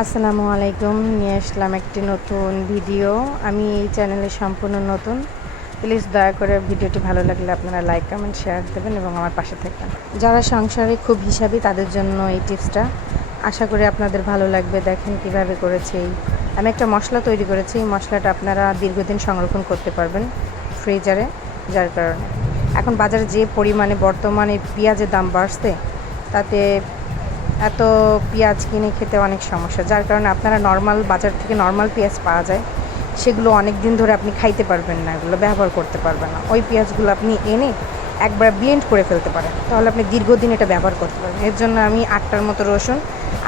আসসালামু আলাইকুম, নিয়ে আসলাম একটি নতুন ভিডিও। আমি এই চ্যানেলে সম্পূর্ণ নতুন। প্লিজ দয়া করে ভিডিওটি ভালো লাগলে আপনারা লাইক, কমেন্ট, শেয়ার দেবেন এবং আমার পাশে থাকবেন। যারা সংসারে খুব হিসাবি, তাদের জন্য এই টিপসটা। আশা করি আপনাদের ভালো লাগবে। দেখেন কীভাবে করেছি আমি একটা মশলা তৈরি করেছি। এই মশলাটা আপনারা দীর্ঘদিন সংরক্ষণ করতে পারবেন ফ্রিজারে, যার কারণে। এখন বাজারে যে পরিমাণে বর্তমানে পেঁয়াজের দাম বাড়ছে, তাতে এত পেঁয়াজ কিনে খেতে অনেক সমস্যা। যার কারণে আপনারা নর্মাল বাজার থেকে নর্মাল পেঁয়াজ পাওয়া যায়। সেগুলো অনেক দিন ধরে আপনি খাইতে পারবেন না, এগুলো ব্যবহার করতে পারবেন না। ওই পেঁয়াজগুলো আপনি এনে একবার ব্লেন্ড করে ফেলতে পারেন। তাহলে আপনি দীর্ঘদিন এটা ব্যবহার করতে পারবেন। এর জন্য আমি আটটার মতো রসুন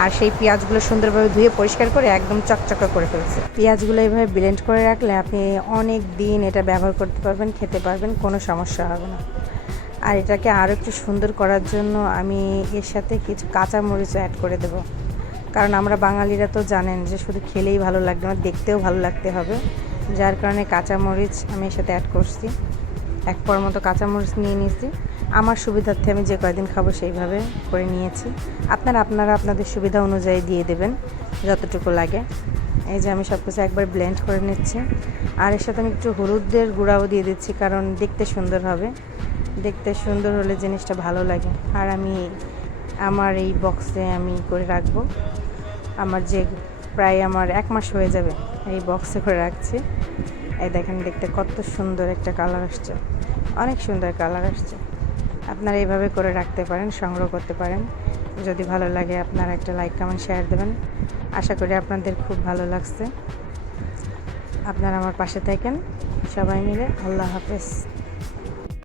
আর সেই পেঁয়াজগুলো সুন্দরভাবে ধুয়ে পরিষ্কার করে একদম চকচকা করে ফেলছি। পেঁয়াজগুলো এইভাবে ব্লেন্ড করে রাখলে আপনি অনেক দিন এটা ব্যবহার করতে পারবেন, খেতে পারবেন, কোনো সমস্যা হবে না। আর এটাকে আরও একটু সুন্দর করার জন্য আমি এর সাথে কিছু কাঁচা মরিচও অ্যাড করে দেবো। কারণ আমরা বাঙালিরা তো জানেন যে শুধু খেলেই ভালো লাগবে না, দেখতেও ভালো লাগতে হবে। যার কারণে কাঁচা মরিচ আমি এর সাথে অ্যাড করছি। এক পর মতো কাঁচা মরিচ নিয়ে নিয়েছি। আমার সুবিধার্থে আমি যে কয়দিন খাব সেইভাবে করে নিয়েছি। আপনারা আপনারা আপনাদের সুবিধা অনুযায়ী দিয়ে দেবেন, যতটুকু লাগে। এই যে আমি সব কিছু একবার ব্লেন্ড করে নিচ্ছি। আর এর সাথে আমি একটু হলুদের গুঁড়াও দিয়ে দিচ্ছি, কারণ দেখতে সুন্দর হবে। দেখতে সুন্দর হলে জিনিসটা ভালো লাগে। আর আমি আমার এই বক্সে আমি করে রাখব। আমার যে প্রায় আমার এক মাস হয়ে যাবে এই বক্সে করে রাখছি। এই দেখেন দেখতে কত সুন্দর একটা কালার আসছে। অনেক সুন্দর কালার আসছে। আপনারা এইভাবে করে রাখতে পারেন, সংগ্রহ করতে পারেন। যদি ভালো লাগে আপনারা একটা লাইক কমেন্ট শেয়ার দেবেন। আশা করি আপনাদের খুব ভালো লাগছে। আপনারা আমার পাশে থাকেন। সবাই মিলে আল্লাহ হাফেজ।